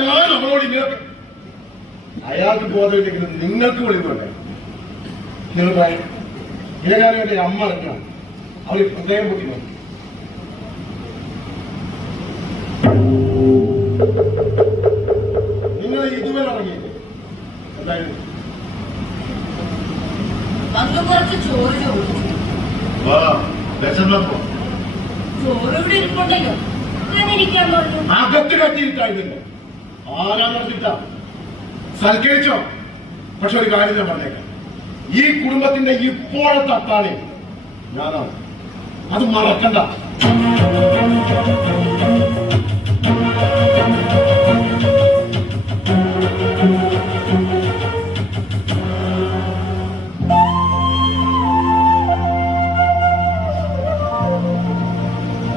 ഞാൻ അവളോട് ഇങ്ങനെ അയാൾക്ക് ബോധമില്ലെങ്കിലും നിങ്ങൾക്ക് വിളിക്കുന്നുണ്ടേ നിങ്ങൾ പറയാം. ഇലകാലം അമ്മ അറിഞ്ഞാണ്. അവൾ ഹൃദയം പൊട്ടി വന്നു നിങ്ങൾ ഇതുവരെ ഇറങ്ങിയില്ലേ? അകത്ത് കത്തിയിട്ടായിരുന്നില്ല ആരാ നടത്തിട്ട സൽക്കരിച്ചോ? പക്ഷെ ഒരു കാര്യം ഞാൻ പറഞ്ഞേക്കാം. ഈ കുടുംബത്തിന്റെ ഇപ്പോഴത്തെ അത്താണി ഞാനാണ്. അത് മറക്കണ്ട.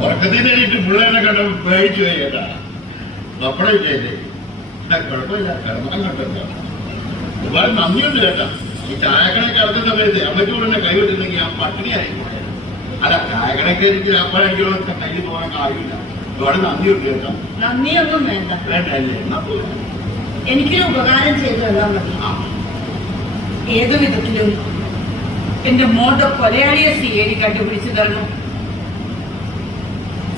ഉറക്കത്തിൽ പിള്ളേരെ കണ്ട പേടിച്ചു പോയി അപ്പഴേ ആ, കുഴപ്പമില്ല. കിടന്നാൽ കണ്ടല്ല ഒരുപാട് നന്ദിയുണ്ട് കേട്ടാ ഈ ചായക്കണക്ക് ഇറക്കുന്ന സമയത്ത് അമ്മയ്ക്ക് ഉടനെ കൈവിട്ടില്ലെങ്കിൽ ഞാൻ പട്ടിണിയായി അല്ല ചായക്കടയ്ക്ക് എനിക്ക് അപ്പോഴെങ്കിലും കയ്യിൽ പോകാൻ കാര്യമില്ല. ഒരുപാട് നന്ദിയുണ്ട് കേട്ടോ നന്ദിയൊന്നും വേണ്ട. വേണ്ട അല്ലേ എന്നാ. എനിക്കൊരു ഉപകാരം ചെയ്തു തന്നാൽ മതി. ആ, ഏതു വിധത്തിലും എന്റെ മോന്റെ കൊലയാളിയെ സിയേരി കണ്ടുപിടിച്ചു തരണം.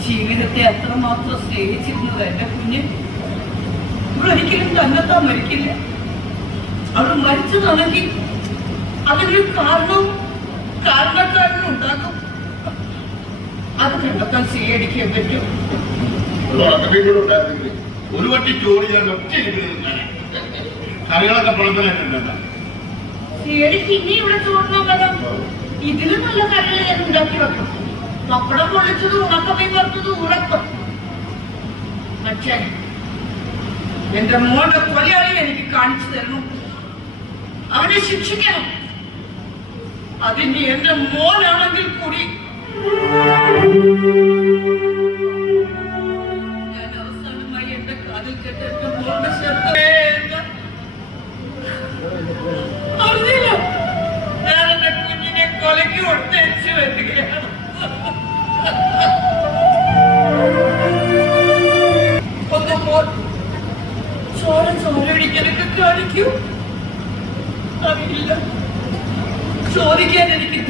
ജീവിതത്തെ അത്രമാത്രം സ്നേഹിച്ചിരുന്നത് എന്റെ കുഞ്ഞ് ഒരിക്കലും തന്നെത്താൻ മരിക്കില്ല. അവൾ മരിച്ചു തുടങ്ങി. അതിനൊരു കാരണവും കാരണക്കാരനും ഉണ്ടാക്കും. അത് കണ്ടെത്താൻ സ്വീകരിക്കാൻ പറ്റും ഒരു വട്ടി ചോറ് ഞാൻ ഒറ്റ കറികളൊക്കെ ഇനി ഇവിടെ ഇതിലും നല്ല കറികൾ ഞാൻ ഉണ്ടാക്കി വെക്കും. പപ്പടം പൊള്ളിച്ചത് ഉണക്കമീൻ വറുത്തത് ഉറപ്പ്. പക്ഷേ എന്റെ മോളുടെ കൊലയാളി എനിക്ക് കാണിച്ചു തരണം. അവനെ ശിക്ഷിക്കണം. അതിന് എന്റെ മോനാണെങ്കിൽ കൂടി.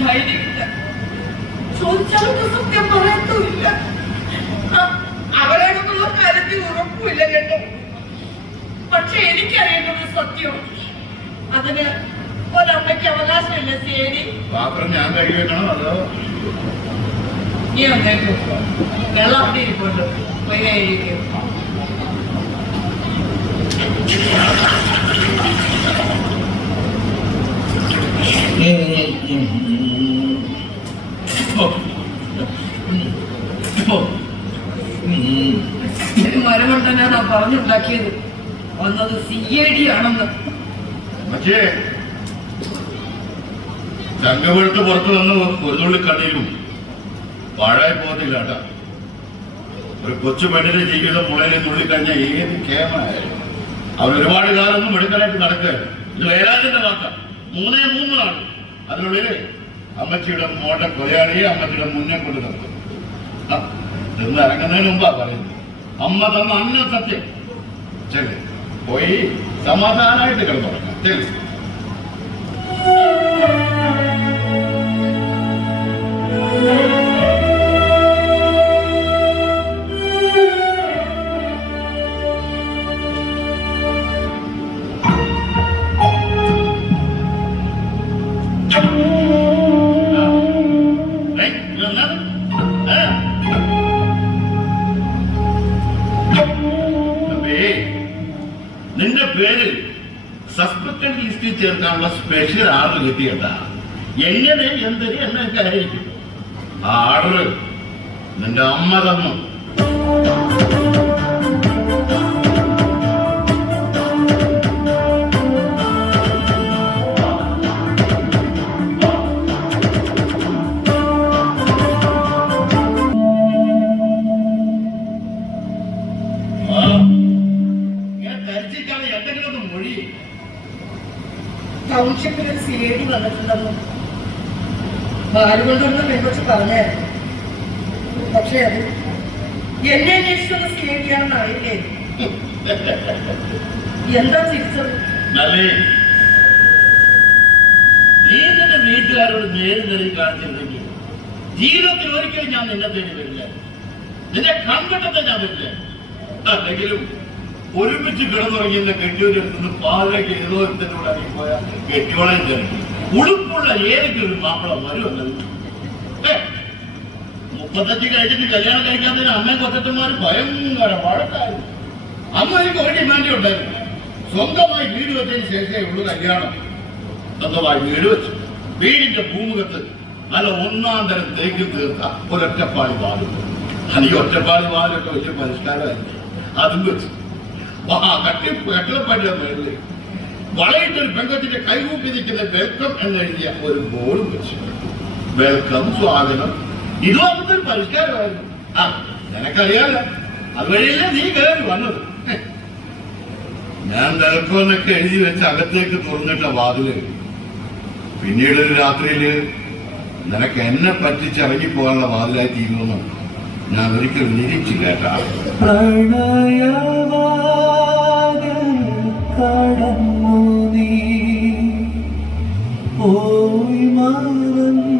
ധൈര്യമില്ല. ചോദിച്ചാലൊക്കെ സത്യം പറയത്തുമില്ല. അവരോടൊന്നുള്ള കാര്യത്തിൽ ഉറപ്പില്ല കേട്ടോ പക്ഷെ എനിക്കറിയേണ്ടത് സത്യം അതിന് ഒരമ്മയ്ക്ക് അവകാശമില്ല ശരി പാത്രം ഞാൻ കഴുകി വെക്കണം അതോ? നീ വന്നേക്കും വെള്ളം അവിടെ ഇരിപ്പുണ്ട്. വൈകായിരിക്കും Thank ഒരു മരമണ്ടനാണ് പറഞ്ഞുണ്ടാക്കിയത് പുറത്തു വന്ന് ഒരു തുള്ളി കണ്ണീരും പാഴായി പോകത്തില്ല ഒരു കൊച്ചു പെണ്ണിന്റെ ജീവിതം മുളയിൽ കഴിഞ്ഞ ഏത് കേമായാലും അവർ ഒരുപാട് കാലമൊന്നും എടുക്കാനായിട്ട് നടക്കുക ഇത് വേരാജന്റെ വാക്കാം മൂന്നേ മൂന്നാണ്. അതിനുള്ളിൽ അമ്മച്ചിയുടെ മോട്ട കൊലയാളിയെ അമ്മച്ചിയുടെ മുന്നേ കൊണ്ട് നിർത്തും. ഇറങ്ങുന്നതിന് മുമ്പാ പറയുന്നത്? അമ്മ തന്ന അന്ന സത്യം ശരി പോയി സമാധാനമായിട്ട് കിടന്നുറങ്ങാം. ചെല്ലു ചേർക്കാനുള്ള സ്പെഷ്യൽ ആർഡർ കിട്ടിയതാ എങ്ങനെ എന്തിന് എന്നൊക്കെ ആയിരിക്കും. ആർഡർ നിന്റെ അമ്മ തന്നു. ടൗൺഷിപ്പിൽ ഒരു സി ഐ ഡി വന്നിട്ടുണ്ടെന്നും ബാലുകൊണ്ടൊന്നും എന്നെക്കുറിച്ച് പറഞ്ഞായിരുന്നു പക്ഷേ അത് എന്നെ അന്വേഷിച്ചുള്ള സി ഐ ഡി ആണെന്ന് അറിയില്ലേ? എന്താ ചിരിച്ചത് നീ നിന്റെ വീട്ടുകാരോട് നേരം നേരം കാണിച്ചിരുന്നെങ്കിൽ ജീവിതത്തിൽ ഒരിക്കലും ഞാൻ നിന്നെ തേടി വരില്ല. നിന്നെ കൺകെട്ടത്തെ ഞാൻ വരില്ല. അല്ലെങ്കിലും ഒരുമിച്ച് കിടന്നുറങ്ങിയ നിന്ന് പാലൊക്കെ ഏതോ ഒരുത്തനോട് പോയ കെട്ടിയോളെ തിരക്കി ഉടുപ്പുള്ള ഏതെങ്കിലും മാപ്പിള വരുമല്ലോ മുപ്പത്തഞ്ച് കഴിഞ്ഞിട്ട് കല്യാണം കഴിക്കാത്തതിന് അമ്മയും കൊച്ചന്മാര് ഭയങ്കര വഴക്കായിരുന്നു. അമ്മ എനിക്ക് ഒരു ഡിമാൻഡ് ഉണ്ടായിരുന്നു സ്വന്തമായി വീട് വെച്ചതിന് ശേഷമേ ഉള്ളൂ കല്യാണം. സ്വന്തമായി വീട് വെച്ചു. വീടിന്റെ ഭൂമുഖത്ത് നല്ല ഒന്നാം തരം തേക്ക് തീർത്ത ഒരൊറ്റപ്പാളി വാതിൽ അല്ലെങ്കിൽ ഒറ്റപ്പാളി വാതിലൊക്കെ വലിയ പരിഷ്കാരമായിരുന്നു അതും വെച്ചു. വാ കട്ടി മേളിൽ വളയിട്ടൊരു പെങ്കൊച്ചിന്റെ കൈകൂപ്പി നിൽക്കുന്ന വെൽക്കം എന്നെഴുതിയ ഒരു ബോർഡും വെച്ചു. വെൽക്കം സ്വാഗതം. ഇതും അന്നത്തെ ഒരു പരിഷ്കാരമായിരുന്നു. ആ നിനക്കറിയാലോ അതുവഴിയല്ലേ നീ കയറി വന്നത്. ഞാൻ വെൽക്കം എന്നൊക്കെ എഴുതി വെച്ച് അകത്തേക്ക് തുറന്നിട്ട വാതിൽ. പിന്നീട് ഒരു രാത്രിയിൽ നിനക്ക് എന്നെ പറ്റിച്ച് ഇറങ്ങിപ്പോകാനുള്ള വാതിലായി തീരുമെന്ന് ഞാൻ ഒരിക്കലും നിരീക്ഷില്ല കേട്ടാ കടന്നു നീ. ഓ മറഞ്ഞു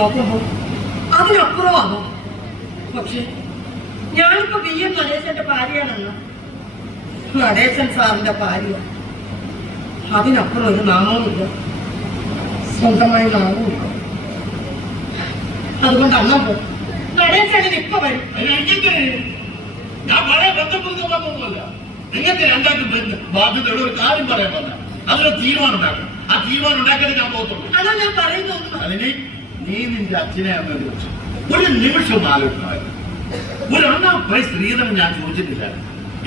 നോക്കുമ്പോൾ അതിനപ്പുറമാകും പക്ഷെ ഞാനിപ്പോ വി. എം. നടേശന്റെ ഭാര്യയാണെന്ന് നടേശൻ സാറിന്റെ ഭാര്യ. അതിനപ്പുറം ഒരു നാമവുമില്ല സ്വന്തമായി നാമവുമില്ല അതുകൊണ്ട് അന്ന പോ. നടേശന് ഇപ്പൊ വരും. ഞാൻ പഴയ ബന്ധപ്പെടുന്നല്ല നിങ്ങൾക്ക് രണ്ടാക്കും ബാധ്യതയുള്ള ഒരു കാര്യം പറയാൻ പറഞ്ഞ അതിനൊരു തീരുമാനം ഉണ്ടാക്കണം. ആ തീരുമാനം ഉണ്ടാക്കിയിട്ട് ഞാൻ പോകത്തുള്ളൂ. അതാ ഞാൻ പറയുന്നു അതിന് നീ നിന്റെ അച്ഛനെ അമ്മ കുറിച്ച് ഒരു നിമിഷം ആലോചിക്കുന്നു ഒരു ഒന്നാം പ്രൈസ് സ്ത്രീധനം ഞാൻ ചോദിച്ചിട്ടില്ല.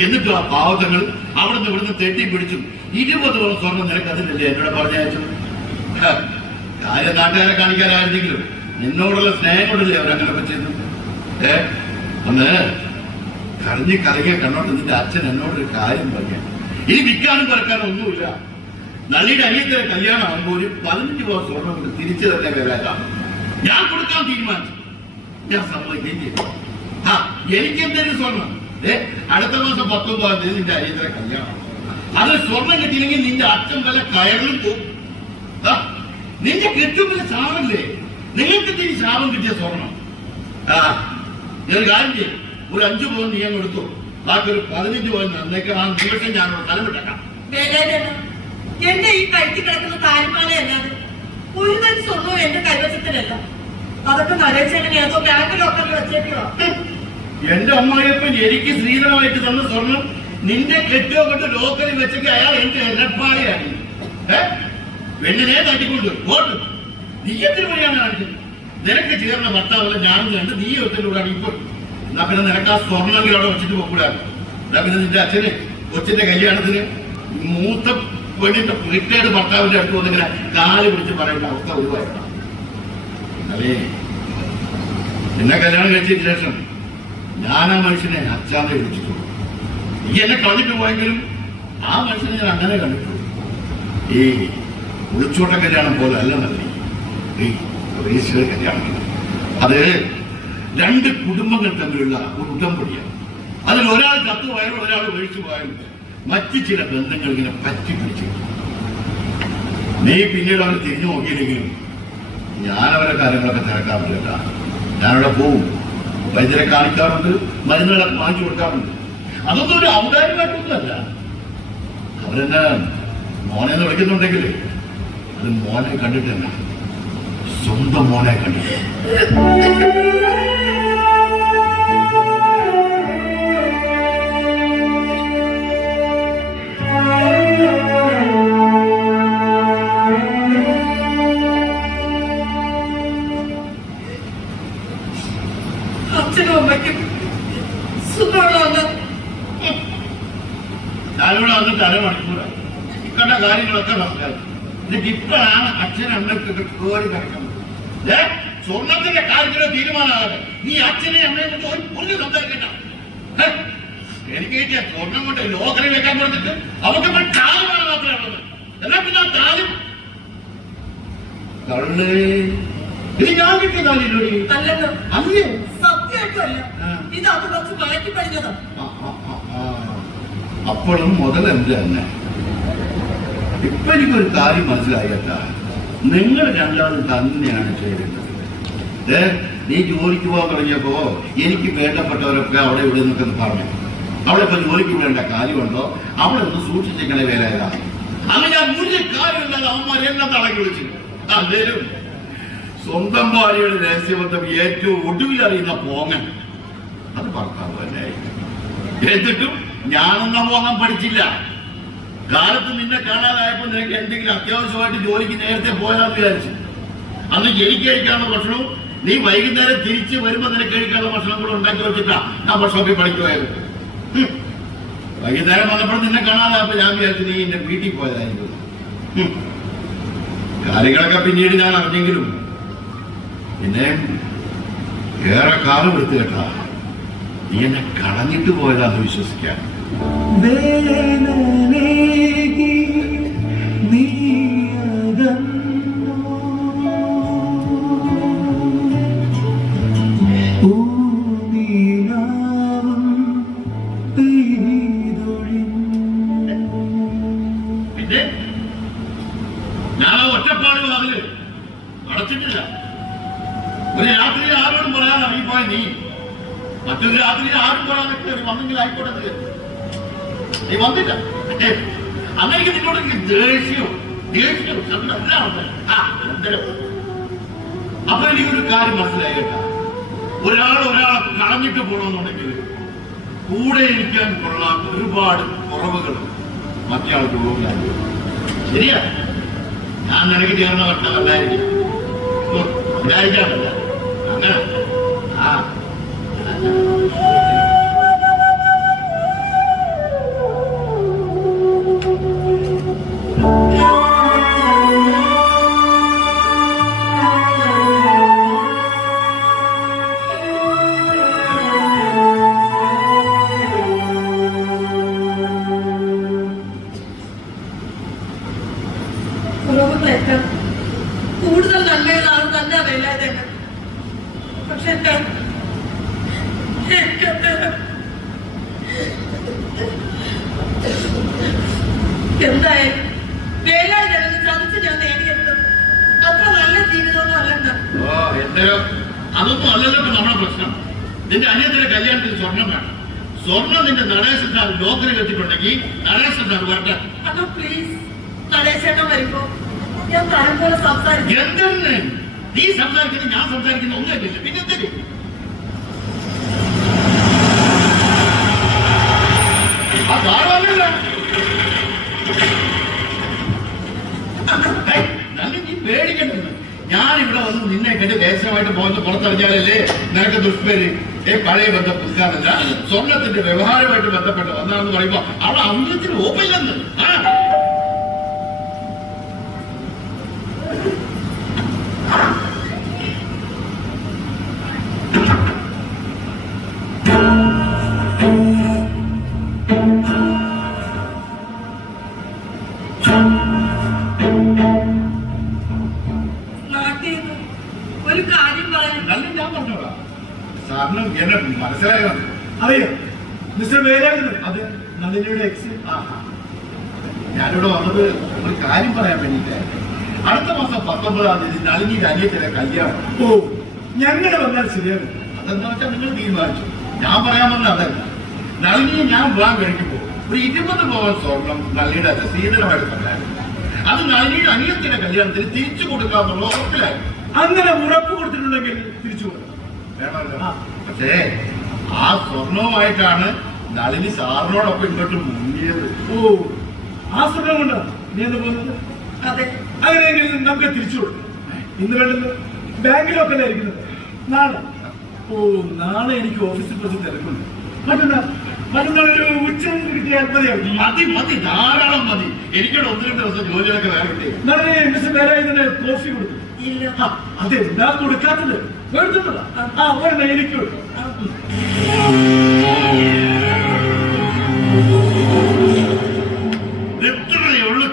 എന്നിട്ടും ആ പാവത്തങ്ങൾ അവിടുന്ന് ഇവിടുന്ന് തെറ്റി പിടിച്ചു. ഇരുപത് വർഷം സ്വർണം നിനക്ക് അതിനല്ലേ? എന്നോട് പറഞ്ഞയച്ചു. കാര്യം നാട്ടുകാരെ കാണിക്കാനായിരുന്നെങ്കിലും നിന്നോടുള്ള സ്നേഹം കൊണ്ടല്ലേ അവരങ്ങനെ പറ്റിയത് ഏ ഒന്ന് കരഞ്ഞ് കലകിയ കണ്ണോട്ട് നിന്റെ അച്ഛൻ എന്നോടൊരു കാര്യം പറഞ്ഞു. ഇനി വിൽക്കാനും പറക്കാനും ഒന്നുമില്ല. നള്ളിയുടെ അനിയത്തിലെ കല്യാണം ആകുമ്പോൾ ഒരു പതിനഞ്ച് പവൻ സ്വർണം തിരിച്ചു തന്നെ വരാം ഞാൻ കൊടുക്കാൻ തീരുമാനിച്ചു. ഞാൻ സമ്മതിക്കുകയും ചെയ്തു. ആ എനിക്ക് എന്തെങ്കിലും സ്വർണം? ഏ അടുത്ത മാസം പത്തൊമ്പതാം തീയതി നിന്റെ അനിയത്തിലെ കല്യാണം. അത് സ്വർണം കിട്ടിയില്ലെങ്കിൽ നിന്റെ അച്ഛൻ വല്ല കയറിലും പോകും. നിന്റെ കെട്ടും വല്ല ശാപല്ലേ നിങ്ങൾക്ക് തിരി ശാപം കിട്ടിയ സ്വർണം? ആ ഞാൻ കാര്യം ചെയ്യും. ഒരു അഞ്ചു പവൻ നീ അങ്ങ് എടുത്തു. ബാക്കി ഒരു പതിനഞ്ച് പവൻ നന്നേക്കാം ആ നിമിഷം ഞാനോട് സ്ഥലം വിട്ടേക്കാം. എന്റെ ഈ കഴുത്തി കിടക്കുന്ന താലിമാലയല്ലാതെ ഒരു തരം സ്വർണവും എന്റെ കൈവശത്തിലല്ല. അതൊക്കെ ലോക്കറിൽ വെച്ചേക്കുവാ. എന്റെ അമ്മായിയപ്പൻ എനിക്ക് ശ്രീധരമായിട്ട് തന്ന സ്വർണം നിന്റെ കെട്ടോ കൊണ്ട് ലോക്കലിൽ വെച്ചെങ്കിൽ അയാൾ എന്റെ എല്ലപ്പാളിയാണ് ഏ? പെണ്ണിനെ തട്ടിക്കൊണ്ട്. പോട്ട്. എത്ര വഴിയാണ് കാണിച്ചത്? നിനക്ക് ചേർന്ന ഭർത്താവല്ല ഞാനും കണ്ട് നീ ഒത്തിലൂടെയാണ് ഇപ്പോൾ എന്നാ പിന്നെ നിനക്ക് ആ സ്വർണമെങ്കിൽ അവിടെ വെച്ചിട്ട് പോകൂടാണ് എന്നാ പിന്നെ നിന്റെ അച്ഛന് കൊച്ചിന്റെ കല്യാണത്തിന് മൂത്ത പെണ്ണിന്റെ റിട്ടയർഡ് ഭർത്താവിന്റെ അടുത്ത് വന്നിങ്ങനെ കാൽ പിടിച്ച് പറയേണ്ട അവസ്ഥ ഒഴിവാക്കണം അല്ലേ എന്നെ കല്യാണം കഴിച്ചതിന് ശേഷം ഞാൻ ആ മനുഷ്യനെ അച്ഛാന്ന് വിളിച്ചിട്ടുള്ളൂ. ഈ എന്നെ കളഞ്ഞിട്ട് പോയെങ്കിലും ആ മനുഷ്യനെ ഞാൻ അങ്ങനെ കണ്ടിട്ടുള്ളൂ. ഈ ഒളിച്ചോട്ട കല്യാണം പോലെ അല്ല നല്ല ഈ കല്യാണം അത് രണ്ട് കുടുംബങ്ങൾ തമ്മിലുള്ള ഒരു ഉടമ്പടിയാണ്. അതിൽ ഒരാൾ ചത്തു പോയാലും ഒരാൾ ഒഴിച്ചു പോയാലും മറ്റു ചില ബന്ധങ്ങൾ ഇങ്ങനെ പറ്റി പിടിച്ചു നീ പിന്നീട് അവർ തിരിഞ്ഞു നോക്കിയില്ലെങ്കിലും ഞാൻ കാര്യങ്ങളൊക്കെ തിരക്കാറില്ല ഞാനവിടെ പോവും. വൈദ്യരെ കാണിക്കാറുണ്ട് മരുന്നുകളൊക്കെ വാങ്ങി കൊടുക്കാറുണ്ട്. അതൊന്നും ഒരു ഔദാരികമായിട്ടൊന്നുമല്ല അവരെന്നെ മോനെ എന്ന് വിളിക്കുന്നുണ്ടെങ്കിൽ അത് മോനെ കണ്ടിട്ടല്ല. സ്വന്തം മോനെ കണ്ടിട്ട്. ഞാനിവിടെ വന്നിട്ട് അരമണിക്കൂറായി ഇക്കണ്ട കാര്യങ്ങളൊക്കെ സംസാരിച്ചു എന്നിട്ട് ഇപ്പോഴാണ് അച്ഛൻ അമ്മയ്ക്കൊക്കെ കോരി കിടക്കുന്നത്. ഏ സ്വർണത്തിന്റെ കാര്യത്തിലോ തീരുമാനമാകട്ടെ. നീ അച്ഛനെ അമ്മയെ കുറിച്ച് കുറിച്ച് സംസാരിക്കണ്ട? എനിക്ക് കിട്ടിയ സ്വർണം കൊണ്ട് ലോക്കറി വെക്കാൻ കൊടുത്തിട്ട് അവർക്ക് ഇപ്പോൾ ചാലുമാണ് മാത്രമേ ഉള്ളത് എന്നാ പിന്നെ ആ ചാലും തള്ളേ ഇത് ഞാൻ കിട്ടിയ കാലില്ലോ അല്ലെന്ന്. അല്ലേ. സത്യമായിട്ടല്ല ഇത് അത് കുറച്ച് മാറ്റി കഴിഞ്ഞതാ. അപ്പോഴും മുതൽ എന്ത് തന്നെ. ഇപ്പൊ എനിക്കൊരു കാര്യം മനസ്സിലായിട്ട. നിങ്ങൾ രണ്ടാളും തന്നെയാണ് ചെയ്യുന്നത് ഏ നീ ജോലിക്ക് പോകാൻ തുടങ്ങിയപ്പോ എനിക്ക് വേണ്ടപ്പെട്ടവരൊക്കെ അവിടെ ഇവിടെ നിന്നൊക്കെ പറഞ്ഞു. അവിടെ ഇപ്പൊ ജോലിക്ക് വേണ്ട കാര്യമുണ്ടോ? അവിടെ ഒന്ന് സൂക്ഷിച്ചിരിക്കണേ വേല ഏതാണ് അങ്ങനെ ഒരു കാര്യമില്ലാതെ അവന്മാരെല്ലാം തളങ്ങി വിളിച്ചു. അല്ലേലും സ്വന്തം ഭാര്യയുടെ രഹസ്യബന്ധം ഏറ്റവും ഒടുവിൽ അറിയുന്ന പോങ്ങൻ. അത് ഭർത്താവ് തന്നെയായിരിക്കും എന്നിട്ടും ഞാനൊന്നും പോകാൻ പഠിച്ചില്ല. കാലത്ത് നിന്നെ കാണാതായപ്പോ നിനക്ക് എന്തെങ്കിലും അത്യാവശ്യമായിട്ട് ജോലിക്ക് നേരത്തെ പോയാന്ന് വിചാരിച്ചു. അന്ന് എനിക്ക് ഭക്ഷണവും നീ വൈകുന്നേരം തിരിച്ച് വരുമ്പോ നിനക്ക് കഴിക്കാനുള്ള ഭക്ഷണം കൂടെ ഉണ്ടാക്കി വെച്ചിട്ടാ ഞാൻ ഭക്ഷണത്തിൽ പഠിക്കുമായിരുന്നു. വൈകുന്നേരം വന്നപ്പോൾ നിന്നെ കാണാതായപ്പോ ഞാൻ വിചാരിച്ചു നീ എന്റെ വീട്ടിൽ പോയതായിരുന്നു. കാര്യങ്ങളൊക്കെ പിന്നീട് ഞാൻ അറിഞ്ഞെങ്കിലും പിന്നെ ഏറെ കാലം എടുത്തു കേട്ടാ. നീ എന്നെ കളഞ്ഞിട്ട് പോയതാന്ന് വിശ്വസിക്കാൻ. വേദനേകി നീ അകന്നു. പൂനിലാവും പെയ്തൊഴിഞ്ഞു. പിന്നെ ഞാൻ ഒറ്റപ്പാട് വാതിൽ അടച്ചിട്ടില്ല ഒരു രാത്രി ആരോടും പറയാൻ ഇറങ്ങിപ്പോയ നീ മറ്റൊരു രാത്രി ആരും പറയാൻ വന്നെങ്കിൽ ആയിക്കോട്ടെ. നീ വന്നില്ല. അന്ന് നിന്നോട് എനിക്ക് ദേഷ്യവും ദേഷ്യവും അപ്പൊ എനിക്കൊരു കാര്യം മനസ്സിലായി കേട്ടാ. ഒരാൾ ഒരാളെ കളഞ്ഞിട്ട് പോകണമെന്നുണ്ടെങ്കിൽ കൂടെ ഇരിക്കാൻ കൊള്ളാത്ത ഒരുപാട് കുറവുകൾ മറ്റേ ആൾക്ക് ശരിയാ? ഞാൻ നിനക്ക് ചേർന്ന ഓ, വിചാരിക്കാറില്ല അങ്ങനെ. കൂടുതൽ നന്മകളാണ് തന്നെ വേലാതേണ്ടത് പക്ഷെ എന്റെ എനിക്കെന്റെ എന്തായാലും വേലാതേണ്ടത് ചതിച്ച് ഞാൻ നേടിയെടുത്തത് അത്ര നല്ല ജീവിതമൊന്നും അല്ലെന്ന എന്തോ അതൊന്നും അല്ലല്ലോ ഇപ്പൊ നമ്മുടെ പ്രശ്നം. നിന്റെ അനിയത്തിന്റെ കല്യാണത്തിന് സ്വർണം വേണം. സ്വർണം നിന്റെ നടേശൻ സാർ എത്തിയിട്ടുണ്ടെങ്കിൽ നടേശത്താൽ വരട്ടെ. അതോ പ്ലീസ് നടേശേട്ടൻ വരുമ്പോ ഞാൻ തരം പോലെ സംസാരിക്കും. എന്തെന്ന്? നീ സംസാരിക്കുന്നു ഞാൻ സംസാരിക്കുന്ന ഒന്നുമില്ല പിന്നെ എന്തിന്? ആ സാറല്ല വന്ന് നിന്നെ കണ്ട് ദേശമായിട്ട് പോകുന്ന പുറത്തറിഞ്ഞാലല്ലേ നിനക്ക് ദുഷ്പേര്? ഏ പഴയ ബന്ധം പുസ്തകമല്ല സ്വർണത്തിന്റെ വ്യവഹാരമായിട്ട് ബന്ധപ്പെട്ട് വന്നാന്ന് പറയുമ്പോ അവിടെ അന്ത്യത്തിന് ഓപ്പില്ലെന്ന് ഒരു കാര്യം പറയാൻ നല്ല ഞാൻ പറഞ്ഞോളാം. സാറിന് എന്നെ മനസ്സിലായോ? അറിയോ? മിസ്റ്റർ വേലായുധൻ അത് നളിനിയുടെ എക്സ് ആഹാ. ഞാനിവിടെ വന്നത് ഒരു കാര്യം പറയാൻ വേണ്ടിയിട്ട് അടുത്ത മാസം പത്തൊമ്പതാം തീയതി നളിനിയുടെ അനിയത്തിലെ കല്യാണം. ഓ ഞങ്ങളുടെ വന്നാൽ ശരിയാണ്. അതെന്താ വെച്ചാൽ നിങ്ങൾ തീരുമാനിച്ചു. ഞാൻ പറയാൻ വന്ന അതല്ല. നളിനിയെ ഞാൻ വിവാഹം കഴിക്കുമ്പോൾ ഒരു ഇരുപത് പവൻ സ്വർണം നളിനിയുടെ അച്ഛൻ സീതനമായിട്ട് പറഞ്ഞായിരുന്നു അത് നളിനിയുടെ അനിയത്തിന്റെ കല്യാണത്തിന് തിരിച്ചു കൊടുക്കാമെന്നുള്ള ഉറപ്പിലായിരുന്നു. അങ്ങനെ ഉറപ്പ് കൊടുത്തിട്ടുണ്ടെങ്കിൽ തിരിച്ചു. പക്ഷേ ആ സ്വർണവുമായിട്ടാണ് നളിനി സാറിനോടൊപ്പം ഇങ്ങോട്ട് മുങ്ങിയത്. ഓ ആ സ്വർണം കൊണ്ടാണ് നീ എന്ത് പോകുന്നത് അതെ. അങ്ങനെയെങ്കിൽ നമുക്ക് തിരിച്ചു കൊടുക്കും. ഇന്ന് വേണ്ടത് ബാങ്കിലൊക്കെ അല്ലേ ഇരിക്കുന്നത്? നാളെ. ഓ നാളെ എനിക്ക് ഓഫീസിൽ പോയി തിരക്കുണ്ട്. മറ്റന്നാൾ മറ്റന്നാൾ ഒരു ഉച്ച കിട്ടിയാൽ മതിയാവും മതി മതി. ധാരാളം മതി. എനിക്കൊരു ഒന്ന് രണ്ട് ദിവസം ജോലിയൊക്കെ വേറെ കിട്ടി നാളെ മിസ് വേലായുധന് കോഫി ആ, അതെന്താ കൊടുക്കാത്തത്? ആ ഒരെണ്ണം എനിക്ക്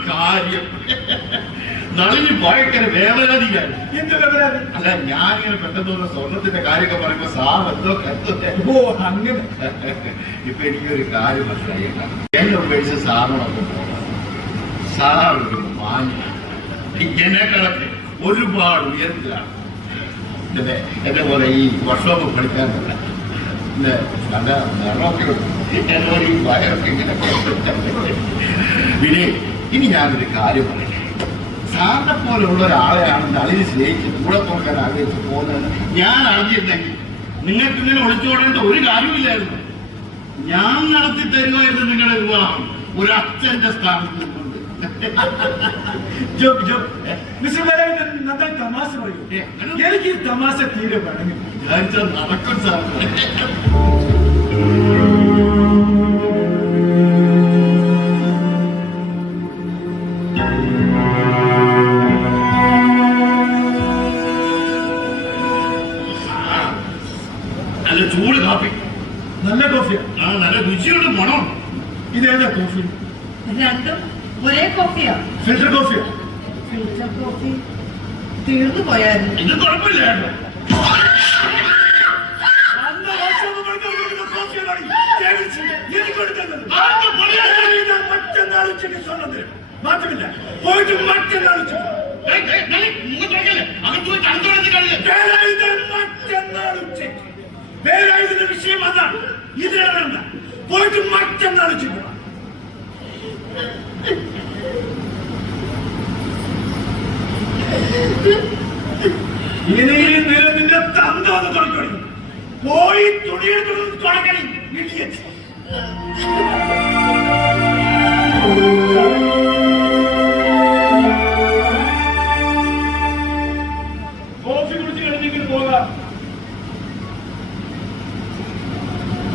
കാര്യം? നളിനി ഭയങ്കര വേവലാതിയാണ് എന്ത് വിവരം അല്ല ഞാനിങ്ങനെ പെട്ടെന്ന് സ്വർണത്തിന്റെ കാര്യമൊക്കെ പറയുമ്പോ സാർ എന്തോ അങ്ങനെ. ഇപ്പൊ എനിക്കൊരു കാര്യം മനസ്സിലായി. എന്നെ ഉപയോഗിച്ച് സാറൊരു മാന്യ എന്നെ കണക്ക് ഒരുപാട് ഉയർത്തിലാണ് എന്റെ പോലെ ഈ വർഷോപ്പ് പഠിക്കാൻ പിന്നെ ഇനി ഞാനൊരു കാര്യം പറയട്ടെ. സാറിനെ പോലെയുള്ള ഒരാളെയാണ് നളിനി സ്നേഹിച്ച് കൂടെ തുറക്കാൻ ആഗ്രഹിച്ച് പോകുന്നത്. ഞാൻ അറിഞ്ഞിരുന്നെങ്കിൽ നിങ്ങൾക്ക് ഇങ്ങനെ ഒളിച്ചോടേണ്ട ഒരു കാര്യമില്ലായിരുന്നു ഞാൻ നടത്തി തരുമായിരുന്നു നിങ്ങളുടെ വിവാഹം. ഒരു അച്ഛന്റെ സ്ഥാനത്ത് ജോബ് ജോബ്. മിസ്റ്റർ നന്നായി തമാശ പറയൂ. എനിക്ക് ഈ തമാശ തീരെ വിചാരിച്ചാൽ നടക്കും സാർ. നല്ല ചൂട് കാപ്പി. നല്ല കോഫിയാ. ആ നല്ല രുചിയുള്ള മണം ഇതേതാ കോഫി? രണ്ടും ഒരേ കോഫിയാ. ഫിൽറ്റർ കോഫിയാ ഫിൽറ്റർ കോഫി തീർന്നു പോയായിരുന്നു. ഇത് കുഴപ്പമില്ല മാറ്റമില്ല. പോയിട്ട് മറ്റന്നാൾ. മറ്റന്നാൾ ഉച്ചയ്ക്ക് വേലായുധന്റെ വിഷയം അതാണ്. ഇതിനാണ് പോയിട്ട് മറ്റന്നാൾ ഉച്ചയ്ക്ക്. ഇനി നില നിന്റെ തന്ത വന്ന് പോയി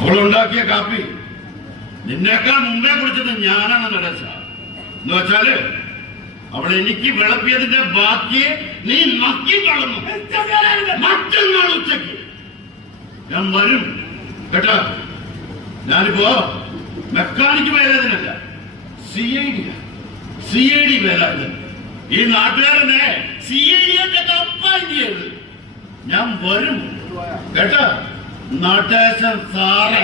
അവളുണ്ടാക്കിയ കാപ്പി നിന്നേക്കാൾ മുമ്പേ കുടിച്ചത് ഞാനാണ് നടേശ എന്ന് വെച്ചാൽ അവൾ എനിക്ക് വിളപ്പിയതിന്റെ ബാക്കിയെ നീ നക്കി കളഞ്ഞു. മറ്റന്നാൾ ഉച്ചയ്ക്ക് ഞാൻ വരും. കേട്ടോ? ഞാനിപ്പോ mechanic വേലതിനല്ല C I D C I D വേലാതിന് ഈ നാട്ടുകാരനെ സി ഐ ഡി ചെയ്ത്. ഞാൻ വരും. കേട്ടോ? നാട്ടേശൻ സാറ്.